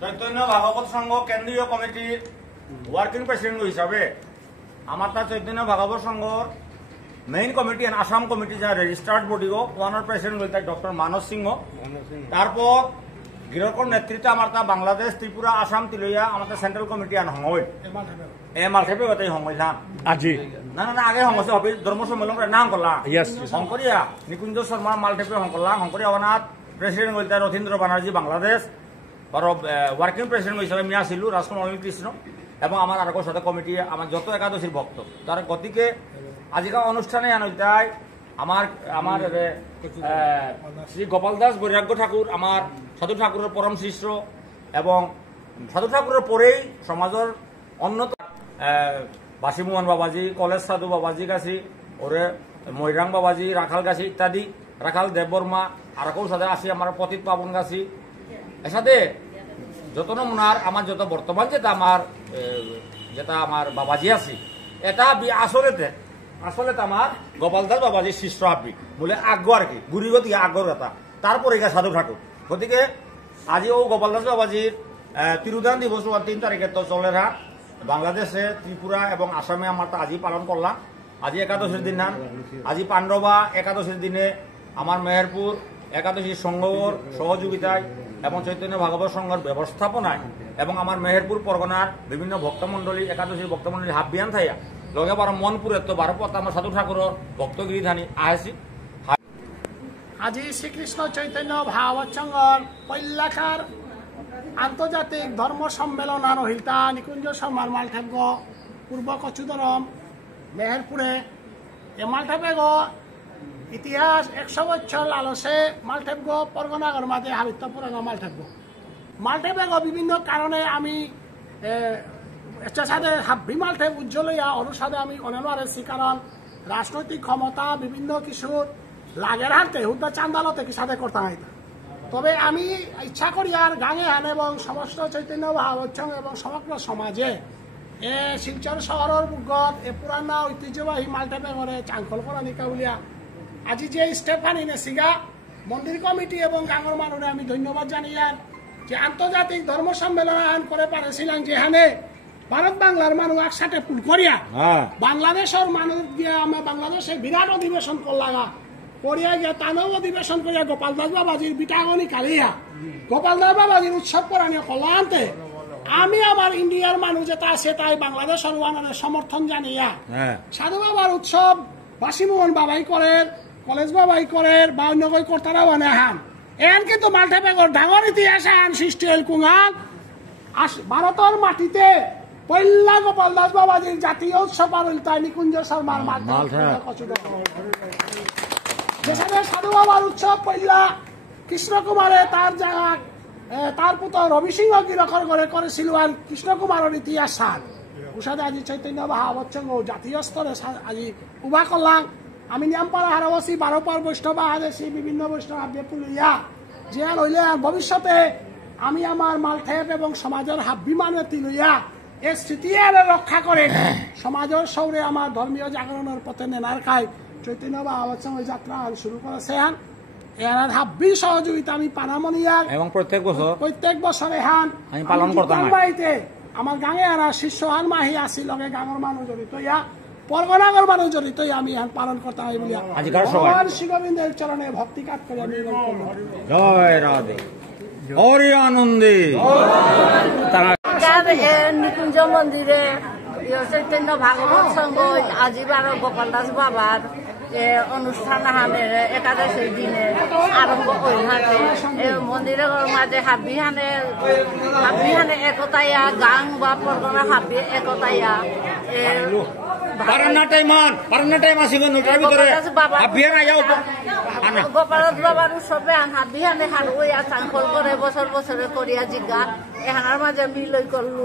চৈতন্য ভাগবত সংঘ কেন্দ্রীয় কমিটির working president হিসাবে আমার তা চৈতন্য ভাগবত সংঘর main committee and Assam committee যা রেজিস্টার্ড বডি গো ওয়ানার প্রেসিডেন্ট বলতে ডক্টর মানস সিংহ তারপর গৃহকর নেতৃত্বে আমার তা বাংলাদেশ ত্রিপুরা আসাম তিলইয়া আমার সেন্ট্রাল কমিটি আন হংই এ মালখেপে গতাই হংই থান আজি না না আগে হংসে হবে ধর্ম সম্মেলন নাম করলাম হংকরিয়া নিকুঞ্জ শর্মা মালখেপে হংকরলাম হংকরিয়া অনাথ প্রেসিডেন্ট বলতে রথীন্দ্র বানার্জি বাংলাদেশ ওয়ার্কিং প্রেসিডেন্ট হিসাবে আমি আসিলু রাজকুমার অনিল কৃষ্ণ এবং আমার আর সাথে কমিটি আমার যত একাদশীর ভক্ত তার গতিকে আজিকাল অনুষ্ঠানে আনতাই আমার আমার শ্রী গোপাল দাস বৈরাগ্য ঠাকুর আমার সাধু ঠাকুরের পরম শিষ্য এবং সাধু ঠাকুরের পরেই সমাজের অন্যতম বাসিমোহন বাবাজি কলেজ সাধু বাবাজি গাছি ওরে মৈরাং বাবাজি রাখাল গাছি ইত্যাদি রাখাল দেববর্মা আর সাথে আসি আমার পতিত পাবন গাছি এর সাথে যত নমুনার আমার যত বর্তমান যেটা আমার বাবাজি আছি এটা আসলে আমার গোপাল দাস বাবাজির শিষ্য হাবি বলে আগ্য আর কি গুড়িগতি আগ্যর কথা তারপরে সাধু ঠাকুর গতিকে আজি ও গোপাল দাস বাবাজির তিরুদান দিবস 3 তারিখে তো চলে বাংলাদেশে ত্রিপুরা এবং আসামে আমার আজি পালন করলাম আজি একাদশীর দিন না আজি পাণ্ডবা একাদশীর দিনে আমার মেহেরপুর একাদশী সংঘর সহযোগিতায় এবং চৈতন্য ভাগবত সংঘের ব্যবস্থাপনায় এবং আমার মেহেরপুর পরগনার বিভিন্ন ভক্তমণ্ডলী একাদশী ভক্তমণ্ডলী হাবিয়ান থাইয়া লগে বারো মনপুরের তো 12 পথ আমার সাধু ঠাকুরের ভক্তগিরি ধানী আহেছি আজি শ্রীকৃষ্ণ চৈতন্য ভাগবত সংঘর পৈলাখার আন্তর্জাতিক ধর্ম সম্মেলন আর হিলতা নিকুঞ্জ শর্মার মালঠাব্য পূর্ব কচুদরম মেহেরপুরে এ মালঠাবেগ ইতিহাস 100 বছর আলসে মালঠাব্য পরগনাগর মাঝে হাবিত্য পুরানো মালঠাবেগ বিভিন্ন কারণে আমি সাথে হাব্বি মালঠেব উজ্জ্বলইয়া অনুসাদে আমি অনেক কারণ রাজনৈতিক ক্ষমতা বিভিন্ন কিছুর লাগের হাতে হুদ্দা চান্দালতে কি সাথে করতে হয় তবে আমি ইচ্ছা করি আর গাঙে আন এবং সমস্ত চৈতন্য ভাগবত এবং সমগ্র সমাজে এ শিলচর শহরের বুকত এ পুরানা ঐতিহ্যবাহী মালঠেবে করে চাংখল করা নিকা বলিয়া আজি যে স্টেফানি নেসিগা মন্দির কমিটি এবং গাঙর মানুষে আমি ধন্যবাদ জানিয়ার যে আন্তর্জাতিক ধর্ম সম্মেলন আয়োজন করে পারেছিলাম যেখানে ভারত বাংলার মানুষ একসাথে পুল করিয়া বাংলাদেশের মানুষ গিয়া আমার বাংলাদেশে বিরাট অধিবেশন করলাগা করিয়া গিয়া তানব অধিবেশন করিয়া গোপাল দাস বাবাজির বিটাগনি কালিয়া গোপাল দাস বাবাজির উৎসব করানি কলান্তে আমি আমার ইন্ডিয়ার মানুষ যেটা আছে তাই বাংলাদেশের ওয়ানের সমর্থন জানিয়া সাধু বাবার উৎসব বাসিমোহন বাবাই করেন কলেজ বাবাই করেন বা অন্য কই কর্তারা ওয়ানে হান এন কিন্তু মালঠাবেগর ডাঙর ইতিহাস আন সৃষ্টি হল কুঙাল ভারতের মাটিতে পৈলা গোপাল দাস বাবাজির জাতীয় উৎসব আর তাই নিকুঞ্জ শর্মার যেখানে সাধু বাবার উৎসব পৈলা কৃষ্ণ কুমারে তার জায়গা তার পুত্র রবি সিংহ গিরকর করে করেছিল আর কৃষ্ণ কুমারের ইতিহাস সার উষাদে আজি চৈতন্য ভাগবত সংঘ জাতীয় স্তরে আজি উভা করলাম আমি নিয়মপাড়া হারাবাসী 12 পার বৈষ্ণব আদেশী বিভিন্ন বৈষ্ণব বেপুলিয়া যে হইলে ভবিষ্যতে আমি আমার মালঠেব এবং সমাজের হাব্বিমানে তিলইয়া এই স্থিতি রক্ষা করে সমাজের সৌরে আমার ধর্মীয় জাগরণের পথে নেনার খাই চৈতন্য ভাগবত সংঘ যাত্রা শুরু করেছে এর হাব্বি সহযোগিতা আমি পানামনিয়ার এবং প্রত্যেক বছরে হান আমি পালন করতাম আমার গাঙে আর শিষ্য হান মাহি আসি লগে গাঙর মানুষ জড়িত ইয়া পরগনাগর মানুষ জড়িত আমি হান পালন করতাম বলিয়া ভগবান শ্রী গোবিন্দের চরণে ভক্তি কাজ করে আমি জয় রাধে হরি আনন্দে নিকুঞ্জ মন্দিরে চৈতন্য ভাগবত সংঘ আজি 12 গোপাল দাস বাবার অনুষ্ঠান হানের একাদশীর দিনে আরম্ভ করে মন্দিরের মাঝে হাবি হানে একতাইয়া গাং বা পরগনা হাবি একতাইয়া গোপাল বাবার উৎসবে হাবি হানে হাড়ুয়া চাংখল করে বছর বছরে করিয়া জিগা এখানার মাঝে মিলই করলু।